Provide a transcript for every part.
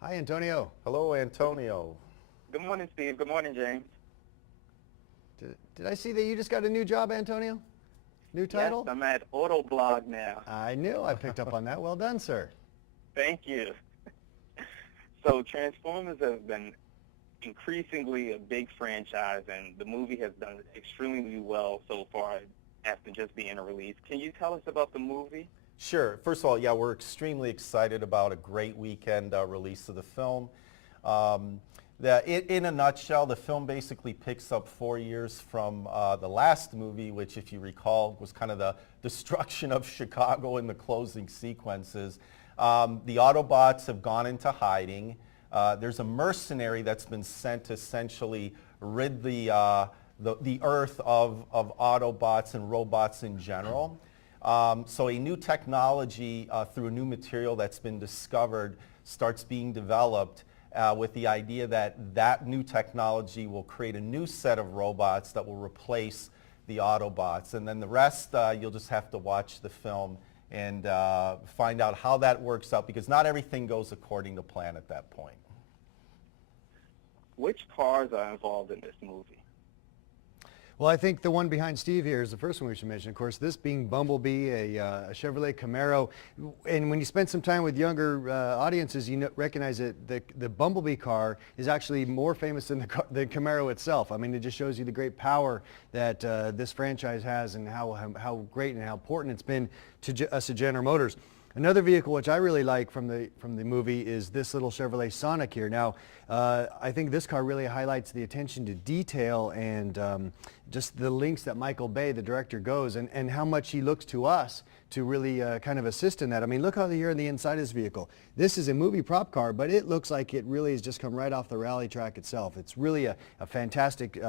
Hi, Antonio. Hello, Antonio. Good morning, Steve. Good morning, James. Did I see that you just got a new job, Antonio? New Yes, title? I'm at Autoblog now. I knew I picked up on that. Well done, sir. Thank you. So Transformers has been increasingly a big franchise, and the movie has done extremely well so far after just being released. Can you tell us about the movie? Sure. First of all, yeah, we're extremely excited about a great weekend release of the film. Um, in a nutshell, the film basically picks up 4 years from the last movie, which, if you recall, was kind of the destruction of Chicago in the closing sequences. The Autobots have gone into hiding. There's a mercenary that's been sent to essentially rid the Earth of Autobots and robots in general. So a new technology through a new material that's been discovered starts being developed with the idea that that new technology will create a new set of robots that will replace the Autobots. And then the rest, you'll just have to watch the film and find out how that works out, because not everything goes according to plan at that point. Which cars are involved in this movie? Well, I think the one behind Steve here is the first one we should mention. Of course, this being Bumblebee, a Chevrolet Camaro. And when you spend some time with younger audiences, you recognize that the Bumblebee car is actually more famous than the Camaro itself. I mean, it just shows you the great power that this franchise has, and how great and how important it's been to us at General Motors. Another vehicle which I really like from the movie is this little Chevrolet Sonic here. Now, I think this car really highlights the attention to detail and just the lengths that Michael Bay, the director, goes, and how much he looks to us to really kind of assist in that. I mean, look how you're on the inside of this vehicle. This is a movie prop car, but it looks like it really has just come right off the rally track itself. It's really a fantastic,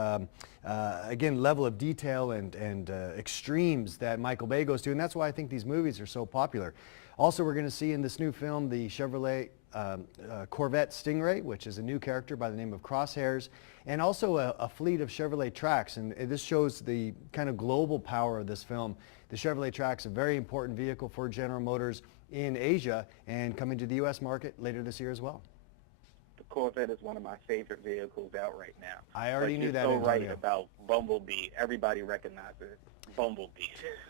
again, level of detail and extremes that Michael Bay goes to, and that's why I think these movies are so popular. Also, we're going to see in this new film the Chevrolet Corvette Stingray, which is a new character by the name of Crosshairs, and also a fleet of Chevrolet Trax. And this shows the kind of global power of this film. The Chevrolet Trax, a very important vehicle for General Motors in Asia and coming to the U.S. market later this year as well. The Corvette is one of my favorite vehicles out right now. I already knew that, You're so Antonio. right about Bumblebee. Everybody recognizes Bumblebee.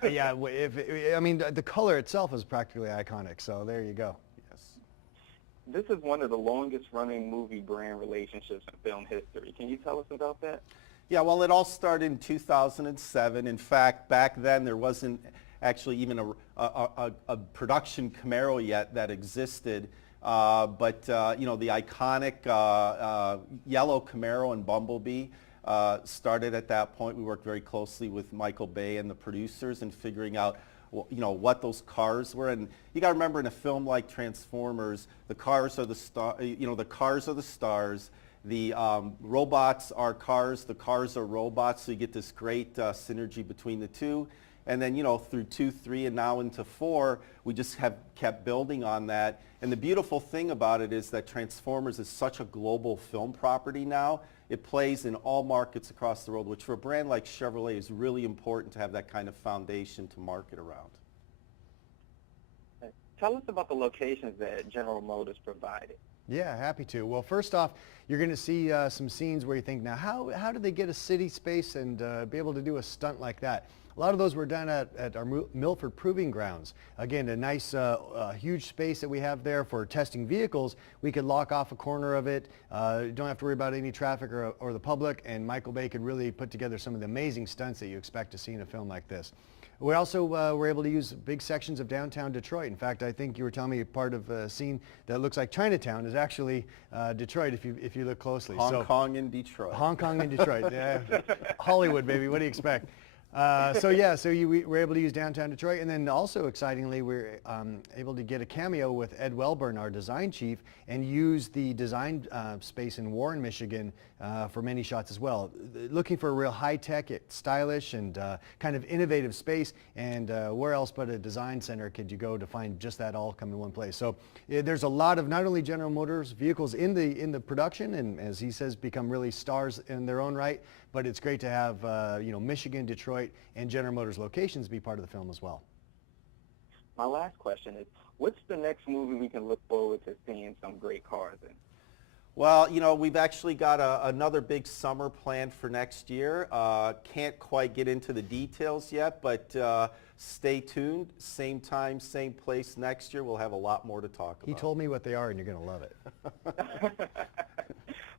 Yeah, I mean, the color itself is practically iconic, so there you go. Yes. This is one of the longest running movie brand relationships in film history. Can you tell us about that? Yeah, well, it all started in 2007. In fact, back then there wasn't actually even a production Camaro yet that existed. But you know, the iconic yellow Camaro and Bumblebee started at that point. We worked very closely with Michael Bay and the producers in figuring out, you know, what those cars were. And you got to remember, in a film like Transformers, the cars are the star. You know, the cars are the stars. The robots are cars. The cars are robots. So you get this great synergy between the two. And then, you know, through 2, 3, and now into 4, we just have kept building on that. And the beautiful thing about it is that Transformers is such a global film property now. It plays in all markets across the world, which for a brand like Chevrolet is really important to have that kind of foundation to market around. Tell us about the locations that General Motors provided. Yeah, happy to. Well, first off, you're going to see some scenes where you think, now how did they get a city space and be able to do a stunt like that? A lot of those were done at our Milford Proving Grounds. Again, a nice, huge space that we have there for testing vehicles. We could lock off a corner of it. You don't have to worry about any traffic or the public, and Michael Bay could really put together some of the amazing stunts that you expect to see in a film like this. We also were able to use big sections of downtown Detroit. In fact, I think you were telling me part of a scene that looks like Chinatown is actually Detroit if you look closely. Hong Kong and Detroit. Hong Kong and Detroit. Yeah. Hollywood, baby. What do you expect? So we were able to use downtown Detroit, and then also excitingly, we were able to get a cameo with Ed Welburn, our design chief, and use the design space in Warren, Michigan for many shots as well. Looking for a real high-tech, stylish, and kind of innovative space, and where else but a design center could you go to find just that all come in one place? So there's a lot of not only General Motors vehicles in the production, and as he says, become really stars in their own right, but it's great to have Michigan, Detroit, and General Motors locations be part of the film as well. My last question is, what's the next movie we can look forward to seeing some great cars in? Well, you know, we've actually got another big summer planned for next year. Can't quite get into the details yet, but stay tuned. Same time, same place next year. We'll have a lot more to talk about. He told me what they are, and you're going to love it.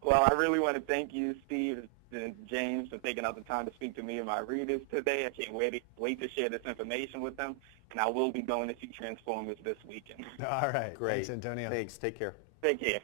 Well, I really want to thank you, Steve and James, for taking out the time to speak to me and my readers today. I can't wait to share this information with them, and I will be going to see Transformers this weekend. All right. Great. Thanks, Antonio. Thanks. Take care. Take care.